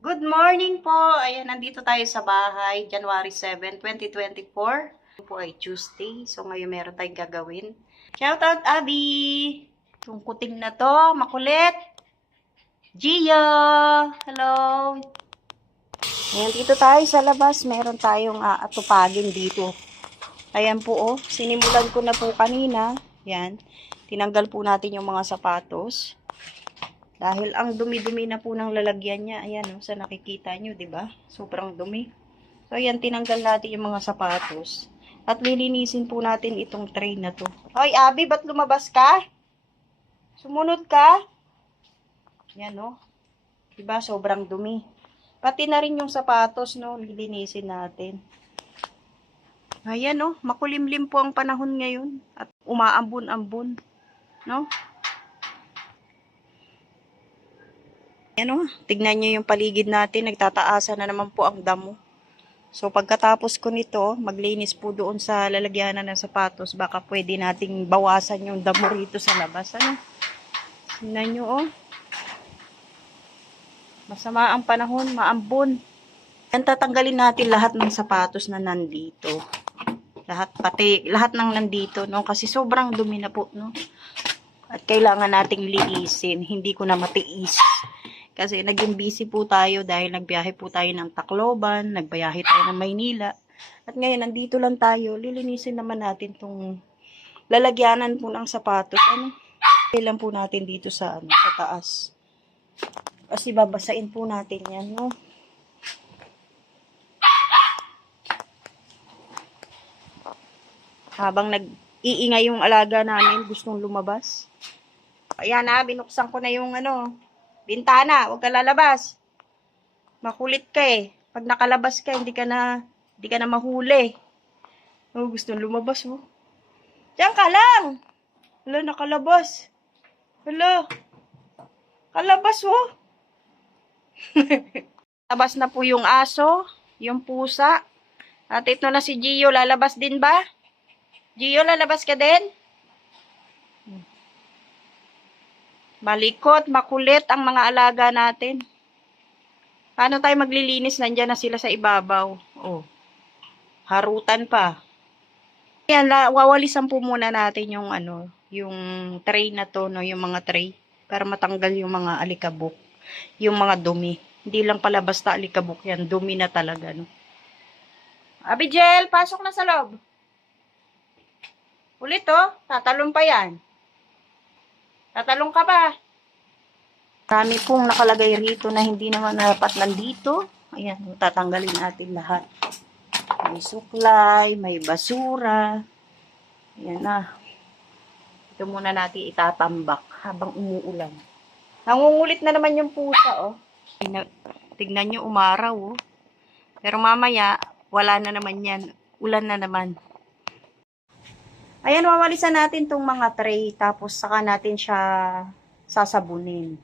Good morning po! Ayan, nandito tayo sa bahay, January 7, 2024. Ito po ay Tuesday, so ngayon meron tayong gagawin. Shoutout, Abby! Itong kuting na to, makulit! Gio! Hello! Ayan, dito tayo sa labas, meron tayong atupagin dito. Ayan po, oh, sinimulan ko na po kanina. Ayan, tinanggal po natin yung mga sapatos. Dahil ang dumi-dumi na po ng lalagyan niya. Ayan, sa nakikita nyo, di ba? Sobrang dumi. So, ayan, tinanggal natin yung mga sapatos. At lilinisin po natin itong tray na to. Hoy, Abby, ba't lumabas ka? Sumunod ka? Ayan, no? Diba? Sobrang dumi. Pati na rin yung sapatos, no? Lilinisin natin. Ayan, no? Makulimlim po ang panahon ngayon. At umaambon-ambon. No? Ano, tignan nyo yung paligid natin, nagtataasan na naman po ang damo. So, pagkatapos ko nito, maglinis po doon sa lalagyanan ng sapatos, baka pwede nating bawasan yung damo rito sa labas. Ano? Tignan nyo, oh. Masama ang panahon, maambon. Yan, tatanggalin natin lahat ng sapatos na nandito. Lahat ng nandito, no? Kasi sobrang dumi na po, no? At kailangan nating linisin, hindi ko na matiis. Kasi naging busy po tayo dahil nagbiyahe po tayo ng Tacloban, nagbiyahe tayo ng Maynila. At ngayon, nandito lang tayo. Lilinisin naman natin itong lalagyanan po ng sapatos. Ano? Kailan po natin dito sa taas. Kasi babasain po natin yan, no? Habang nag-iingay yung alaga namin, gustong lumabas. Ayan na, binuksan ko na yung bintana, huwag ka lalabas. Makulit ka eh. Pag nakalabas ka, hindi ka na mahuli. Oh, gusto lumabas oh. Diyan ka lang. Hala, nakalabas. Hala. Kalabas oh. Labas na po yung aso, yung pusa. At ito na si Gio, lalabas din ba? Gio, lalabas ka din? Malikot, makulit ang mga alaga natin. Paano tayo maglilinis? Nandiyan na sila sa ibabaw. Oh. Harutan pa. Ayan, wawalisan po muna natin yung yung tray na to, no, yung mga tray para matanggal yung mga alikabok, yung mga dumi. Hindi lang pala basta alikabok yan, dumi na talaga, no. Abigel, pasok na sa loob. Ulit oh, tatalon pa yan. Tatalong ka ba? Marami pong nakalagay rito na hindi naman dapat nandito. Ayan, tatanggalin natin lahat. May suklay, may basura. Ayan na. Ito muna natin itatambak habang umuulan. Nangungulit na naman yung pusa, oh. Tignan nyo, umaraw, oh. Pero mamaya, wala na naman yan. Ulan na naman. Ayan, wawalisan natin tong mga tray, tapos saka natin siya sasabunin.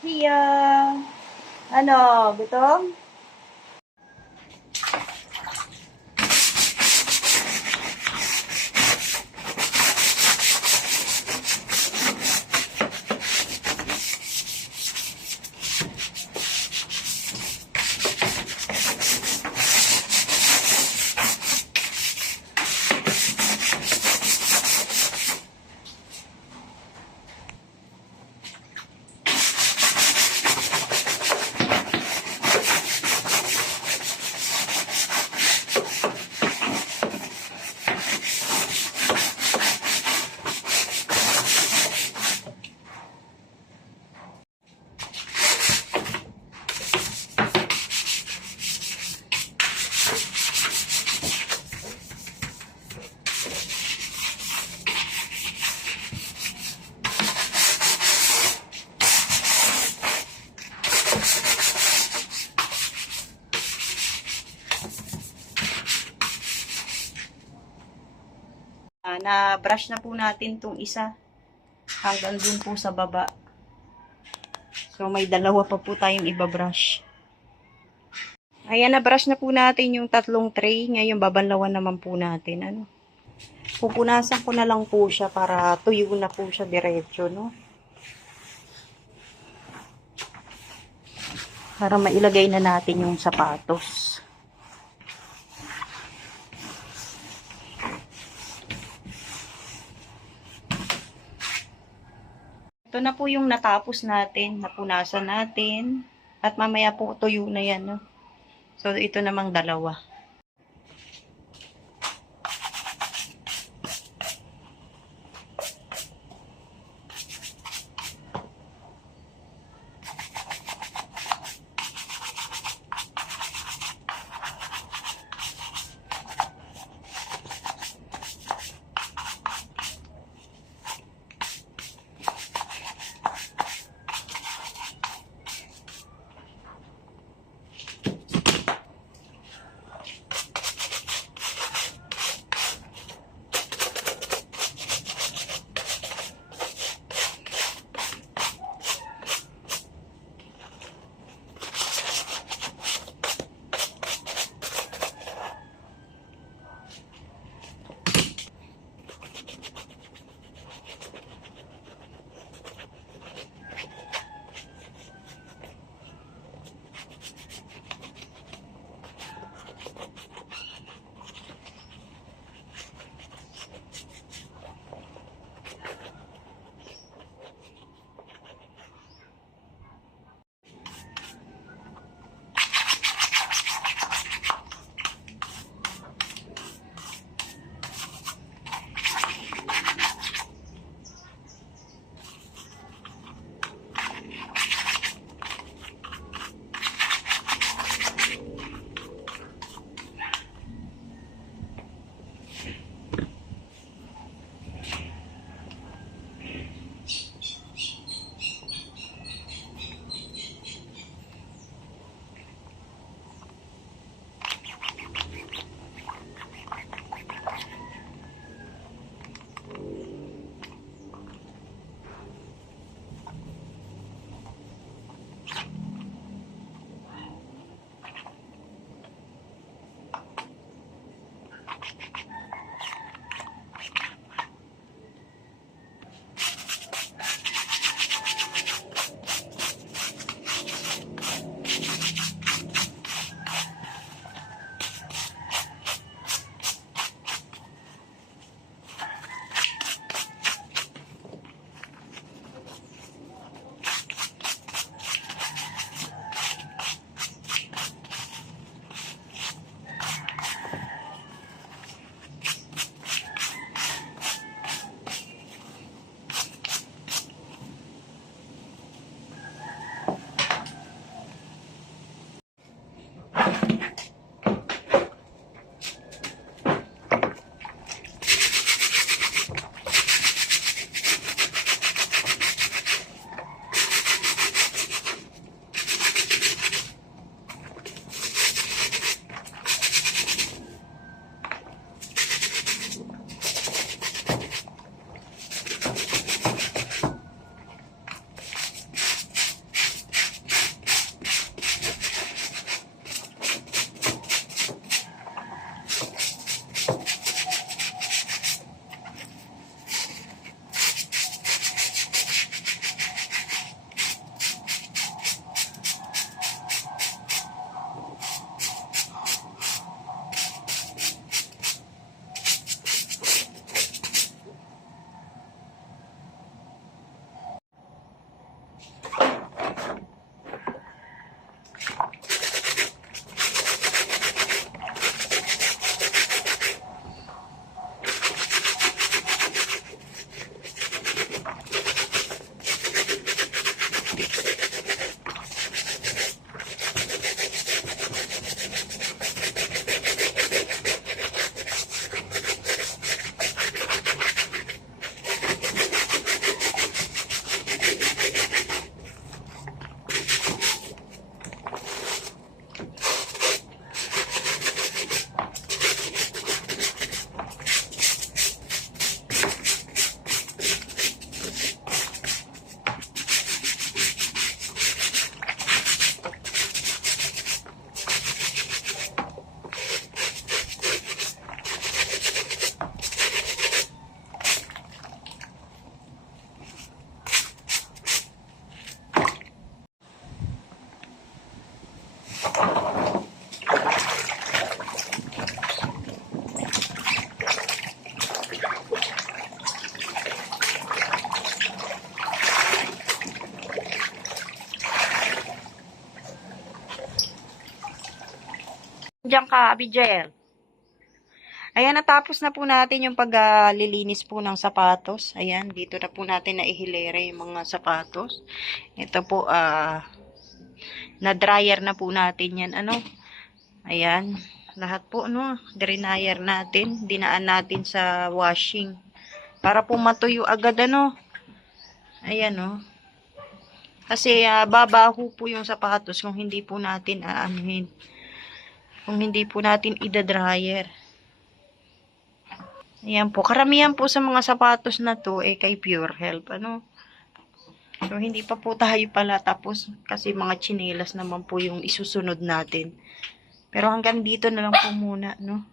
Hiya! Ano, gutom? Na-brush na po natin itong isa hanggang dun po sa baba. So, may dalawa pa po tayong iba-brush. Ayan, na-brush na po natin yung tatlong tray. Ngayon, babanlawan naman po natin. Ano? Pupunasan ko na lang po siya para tuyo na po siya diretso, no? Para mailagay na natin yung sapatos. Ito na po yung natapos natin, napunasan natin. At mamaya po tuyo na yan, no? So, ito namang dalawa. Diyan ka, Abigail. Ayan, natapos na po natin yung paglilinis po ng sapatos. Ayan, dito na po natin naihilere yung mga sapatos. Ito po, na-dryer na po natin yan, ano. Ayan, lahat po, no, dryer natin. Dinaan natin sa washing. Para po matuyo agad, ano. Ayan, no. Kasi, babaho po yung sapatos kung hindi po natin aanuhin. Kung hindi po natin ida-dryer. Ayan po. Karamihan po sa mga sapatos na to, kay Pure Health. Ano? So, hindi pa po tayo pala tapos kasi mga tsinelas naman po yung isusunod natin. Pero hanggang dito na lang po muna, no?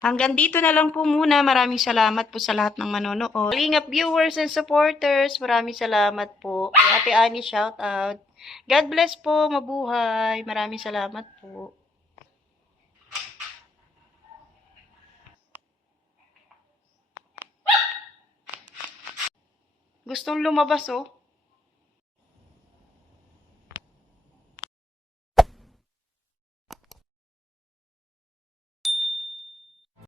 Hanggang dito na lang po muna. Maraming salamat po sa lahat ng manonood. Kalingap viewers and supporters, maraming salamat po. Kay Ate Annie, shout out. God bless po, mabuhay. Maraming salamat po. Gustong lumabas, oh.